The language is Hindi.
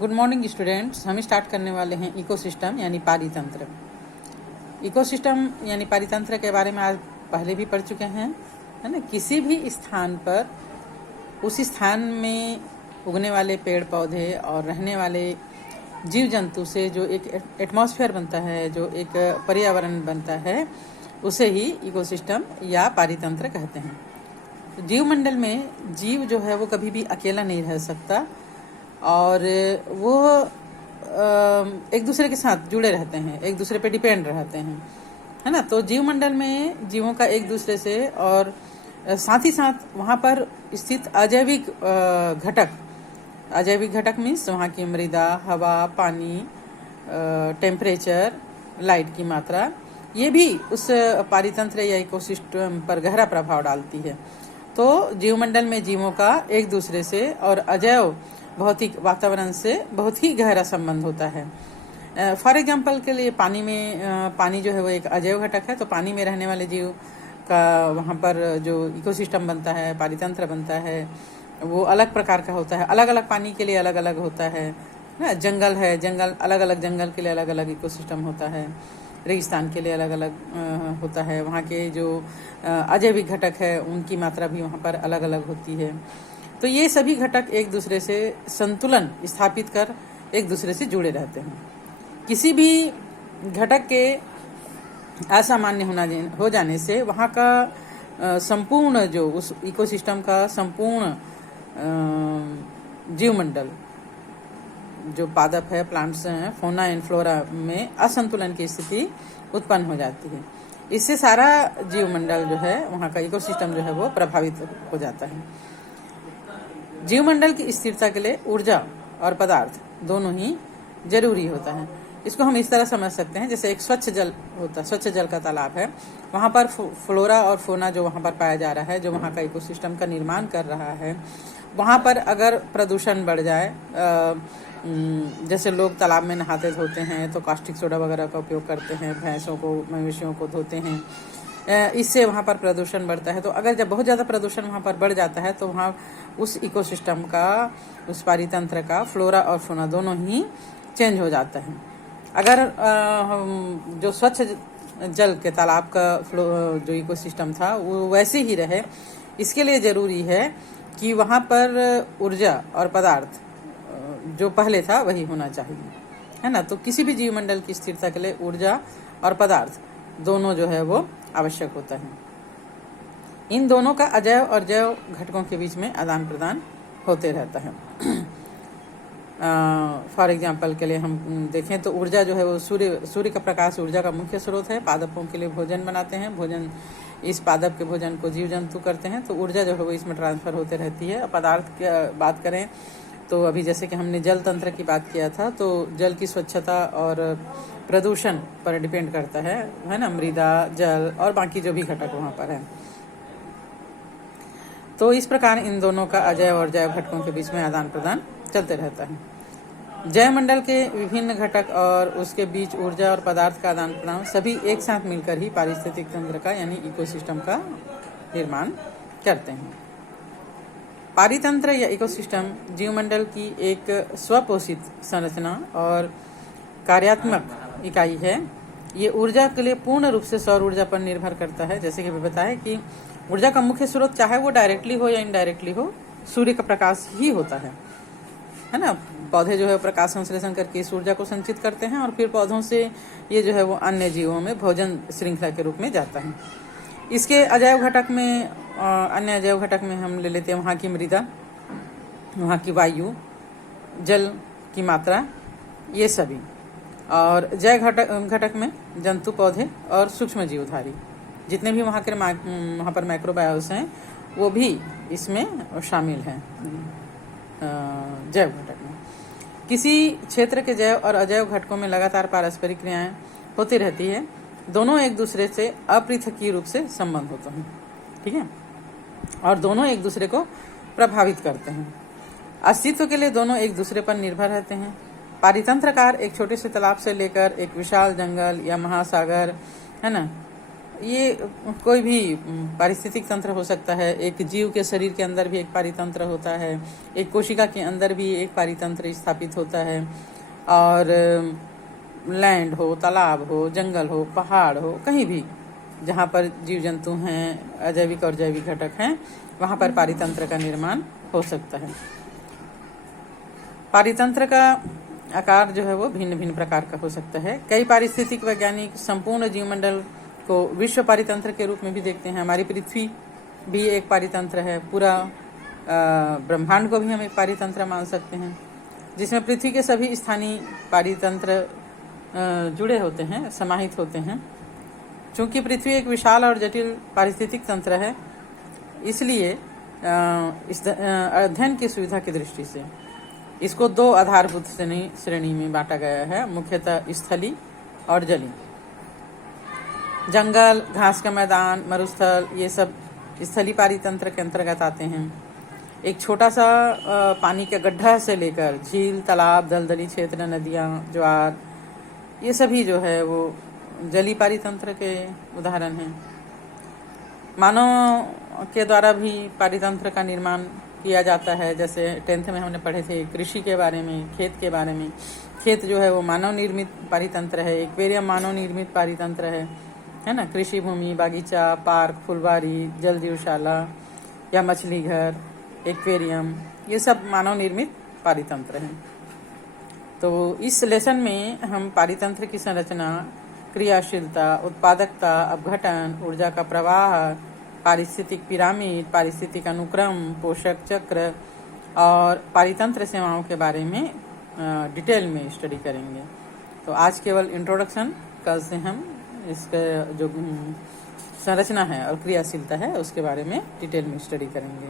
Good morning students. हम स्टार्ट करने वाले हैं इकोसिस्टम यानी पारितंत्र। इकोसिस्टम यानी पारितंत्र के बारे में आज पहले भी पढ़ चुके हैं, है ना। किसी भी स्थान पर उस स्थान में उगने वाले पेड़ पौधे और रहने वाले जीव जंतु से जो एक एटमॉस्फेयर बनता है, जो एक पर्यावरण बनता है, उसे ही इकोसिस्टम या पारितंत्र कहते हैं। तो जीव मंडल में जीव जो है वो कभी भी अकेला नहीं रह सकता और वो एक दूसरे के साथ जुड़े रहते हैं, एक दूसरे पे डिपेंड रहते हैं, है ना। तो जीव मंडल में जीवों का एक दूसरे से और साथ ही साथ वहाँ पर स्थित अजैविक घटक मीन्स वहाँ की मृदा, हवा, पानी, टेम्परेचर, लाइट की मात्रा, ये भी उस पारितंत्र या इकोसिस्टम पर गहरा प्रभाव डालती है। तो जीवमंडल में जीवों का एक दूसरे से और अजैव भौतिक वातावरण से बहुत ही गहरा संबंध होता है। फॉर एग्जांपल के लिए पानी जो है वो एक अजैव घटक है। तो पानी में रहने वाले जीव का वहाँ पर जो इकोसिस्टम बनता है, पारितंत्र बनता है, वो अलग प्रकार का होता है। अलग अलग पानी के लिए अलग अलग होता है ना। जंगल है, अलग अलग जंगल के लिए अलग अलग इकोसिस्टम होता है। रेगिस्तान के लिए अलग अलग होता है। वहाँ के जो अजैविक घटक है उनकी मात्रा भी वहाँ पर अलग अलग होती है। तो ये सभी घटक एक दूसरे से संतुलन स्थापित कर एक दूसरे से जुड़े रहते हैं। किसी भी घटक के असामान्य हो जाने से वहाँ का संपूर्ण जो उस इकोसिस्टम का संपूर्ण जीवमंडल जो पादप है, प्लांट्स हैं, फौना एंड फ्लोरा में असंतुलन की स्थिति उत्पन्न हो जाती है। इससे सारा जीवमंडल जो है, वहाँ का इकोसिस्टम जो है वो प्रभावित हो जाता है। जीवमंडल की स्थिरता के लिए ऊर्जा और पदार्थ दोनों ही जरूरी होता है। इसको हम इस तरह समझ सकते हैं, जैसे एक स्वच्छ जल का तालाब है, वहाँ पर फ्लोरा और फोना जो वहाँ पर पाया जा रहा है, जो वहाँ का इकोसिस्टम का निर्माण कर रहा है, वहाँ पर अगर प्रदूषण बढ़ जाए, जैसे लोग तालाब में नहाते धोते हैं तो कास्टिक सोडा वगैरह का उपयोग करते हैं, भैंसों को, मवेशियों को धोते हैं, इससे वहाँ पर प्रदूषण बढ़ता है। तो अगर जब बहुत ज़्यादा प्रदूषण वहाँ पर बढ़ जाता है तो वहाँ उस इकोसिस्टम का, उस पारितंत्र का फ्लोरा और फोना दोनों ही चेंज हो जाता है। अगर जो स्वच्छ जल के तालाब का जो इकोसिस्टम था वो वैसे ही रहे, इसके लिए ज़रूरी है कि वहाँ पर ऊर्जा और पदार्थ जो पहले था वही होना चाहिए, है ना। तो किसी भी जीवमंडल की स्थिरता के लिए ऊर्जा और पदार्थ दोनों जो है वो आवश्यक होता है। इन दोनों का अजैव और जैव घटकों के बीच में आदान प्रदान होते रहता है। फॉर एग्जाम्पल के लिए हम देखें तो ऊर्जा जो है वो सूर्य का प्रकाश ऊर्जा का मुख्य स्रोत है। पादपों के लिए भोजन बनाते हैं, इस पादप के भोजन को जीव जंतु करते हैं, तो ऊर्जा जो है वो इसमें ट्रांसफर होते रहती है। पदार्थ की बात करें तो अभी जैसे कि हमने जल तंत्र की बात किया था, तो जल की स्वच्छता और प्रदूषण पर डिपेंड करता है ना, मृदा, जल और बाकी जो भी घटक वहाँ पर है। तो इस प्रकार इन दोनों का अजैव और जैव घटकों के बीच में आदान प्रदान चलते रहता है। जैव मंडल के विभिन्न घटक और उसके बीच ऊर्जा और पदार्थ का आदान प्रदान सभी एक साथ मिलकर ही पारिस्थितिक तंत्र का यानी इकोसिस्टम का निर्माण करते हैं। पारितंत्र या इकोसिस्टम जीवमंडल की एक स्वपोषित संरचना और कार्यात्मक इकाई है। ये ऊर्जा के लिए पूर्ण रूप से सौर ऊर्जा पर निर्भर करता है। जैसे कि बताया कि ऊर्जा का मुख्य स्रोत चाहे वो डायरेक्टली हो या इनडायरेक्टली हो, सूर्य का प्रकाश ही होता है ना। पौधे जो है प्रकाश संश्लेषण करके इस ऊर्जा को संचित करते हैं और फिर पौधों से ये जो है वो अन्य जीवों में भोजन श्रृंखला के रूप में जाता है। इसके अजैव घटक में, अन्य अजैव घटक में हम ले लेते हैं वहाँ की मृदा, वहाँ की वायु, जल की मात्रा, ये सभी। और जैव घटक में जंतु, पौधे और सूक्ष्म जीवधारी, जितने भी वहाँ पर माइक्रोबायोस हैं वो भी इसमें शामिल हैं जैव घटक में। किसी क्षेत्र के जैव और अजैव घटकों में लगातार पारस्परिक क्रियाएं होती रहती है। दोनों एक दूसरे से अपृथकीय रूप से संबंध होते हैं, ठीक है, और दोनों एक दूसरे को प्रभावित करते हैं। अस्तित्व के लिए दोनों एक दूसरे पर निर्भर रहते हैं। पारितंत्रकार एक छोटे से तालाब से लेकर एक विशाल जंगल या महासागर, है ना, ये कोई भी पारिस्थितिक तंत्र हो सकता है। एक जीव के शरीर के अंदर भी एक पारितंत्र होता है, एक कोशिका के अंदर भी एक पारितंत्र स्थापित होता है। और लैंड हो, तालाब हो, जंगल हो, पहाड़ हो, कहीं भी जहाँ पर जीव जंतु हैं, अजैविक और जैविक घटक हैं, वहाँ पर पारितंत्र का निर्माण हो सकता है। पारितंत्र का आकार जो है वो भिन्न भिन्न प्रकार का हो सकता है। कई पारिस्थितिक वैज्ञानिक संपूर्ण जीवमंडल को विश्व पारितंत्र के रूप में भी देखते हैं। हमारी पृथ्वी भी एक पारितंत्र है, पूरा ब्रह्मांड को भी हम एक पारितंत्र मान सकते हैं, जिसमें पृथ्वी के सभी स्थानीय पारितंत्र जुड़े होते हैं, समाहित होते हैं। चूंकि पृथ्वी एक विशाल और जटिल पारिस्थितिक तंत्र है, इसलिए इस अध्ययन की सुविधा की दृष्टि से इसको दो आधारभूत श्रेणी में बांटा गया है, मुख्यतः स्थली और जली। जंगल, घास का मैदान, मरुस्थल, ये सब स्थली पारितंत्र के अंतर्गत आते हैं। एक छोटा सा पानी का गड्ढा से लेकर झील, तालाब, दलदली क्षेत्र, नदियाँ, ज्वार, ये सभी जो है वो जली पारितंत्र के उदाहरण हैं। मानव के द्वारा भी पारितंत्र का निर्माण किया जाता है। जैसे 10th में हमने पढ़े थे कृषि के बारे में, खेत के बारे में। खेत जो है वो मानव निर्मित पारितंत्र है। एक्वेरियम मानव निर्मित पारितंत्र है ना। कृषि भूमि, बागीचा, पार्क, फुलवारी, जल जीवशाला या मछली घर, एक्वेरियम, ये सब मानव निर्मित पारितंत्र हैं। तो इस लेसन में हम पारितंत्र की संरचना, क्रियाशीलता, उत्पादकता, अपघटन, ऊर्जा का प्रवाह, पारिस्थितिक पिरामिड, पारिस्थितिक अनुक्रम, पोषक चक्र और पारितंत्र सेवाओं के बारे में डिटेल में स्टडी करेंगे। तो आज केवल इंट्रोडक्शन, कल से हम इसका जो संरचना है और क्रियाशीलता है उसके बारे में डिटेल में स्टडी करेंगे।